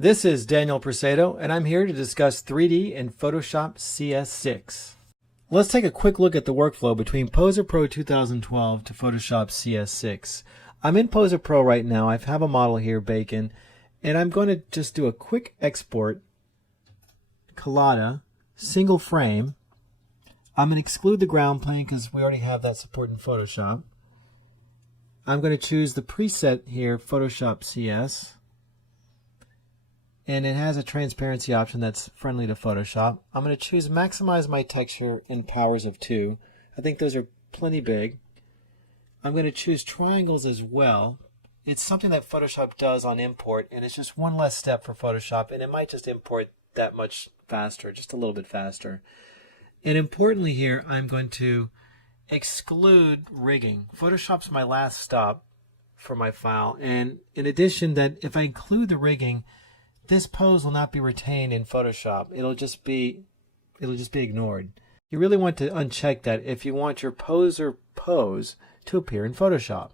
This is Daniel Presedo, and I'm here to discuss 3D in Photoshop CS6. Let's take a quick look at the workflow between Poser Pro 2012 to Photoshop CS6. I'm in Poser Pro right now. I have a model here, Bacon, and I'm going to just do a quick export, Collada, single frame. I'm going to exclude the ground plane because we already have that support in Photoshop. I'm going to choose the preset here, Photoshop CS. And it has a transparency option that's friendly to Photoshop. I'm going to choose maximize my texture in powers of 2. I think those are plenty big. I'm going to choose triangles as well. It's something that Photoshop does on import, and it's just one less step for Photoshop, and it might just import that much faster, just a little bit faster. And importantly here, I'm going to exclude rigging. Photoshop's my last stop for my file, and in addition, that if I include the rigging, this pose will not be retained in Photoshop. It'll just be ignored. You really want to uncheck that if you want your poser pose to appear in Photoshop.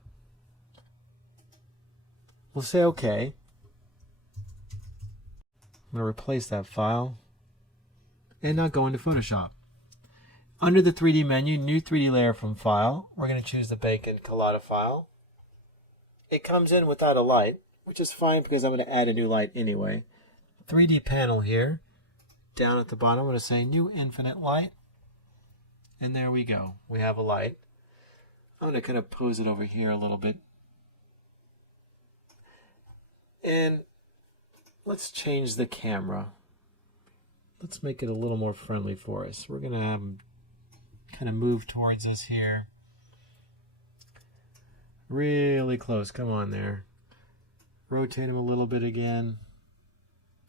We'll say OK. I'm going to replace that file and now go into Photoshop. Under the 3D menu, new 3D layer from File, we're going to choose the Bacon Collada file. It comes in without a light, which is fine because I'm going to add a new light anyway. 3D panel here. Down at the bottom, I'm going to say New Infinite Light. And there we go. We have a light. I'm going to kind of pose it over here a little bit. And let's change the camera. Let's make it a little more friendly for us. We're going to have him kind of move towards us here. Really close. Come on there. Rotate him a little bit again.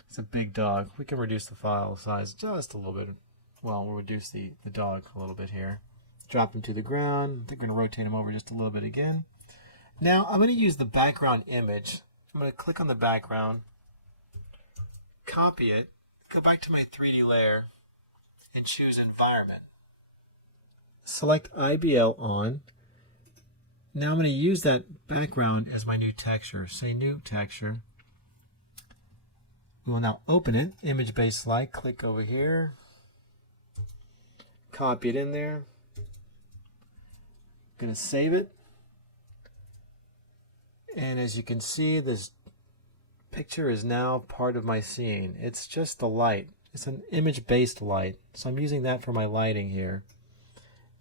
It's a big dog. We can reduce the file size just a little bit. Well, we'll reduce the dog a little bit here. Drop him to the ground. I think we're going to rotate him over just a little bit again. Now, I'm going to use the background image. I'm going to click on the background, copy it, go back to my 3D layer, and choose Environment. Select IBL on. Now I'm going to use that background as my new texture. Say New Texture. We will now open it, Image-Based Light. Click over here. Copy it in there. I'm going to save it. And as you can see, this picture is now part of my scene. It's just the light. It's an image-based light. So I'm using that for my lighting here.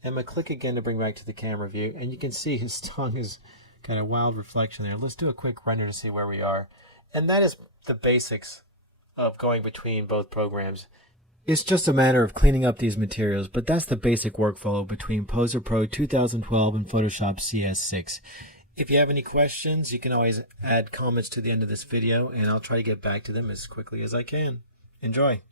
I'm going to click again to bring back to the camera view, and you can see his tongue has got a wild reflection there. Let's do a quick render to see where we are. And that is the basics of going between both programs. It's just a matter of cleaning up these materials, but that's the basic workflow between Poser Pro 2012 and Photoshop CS6. If you have any questions, you can always add comments to the end of this video, and I'll try to get back to them as quickly as I can. Enjoy!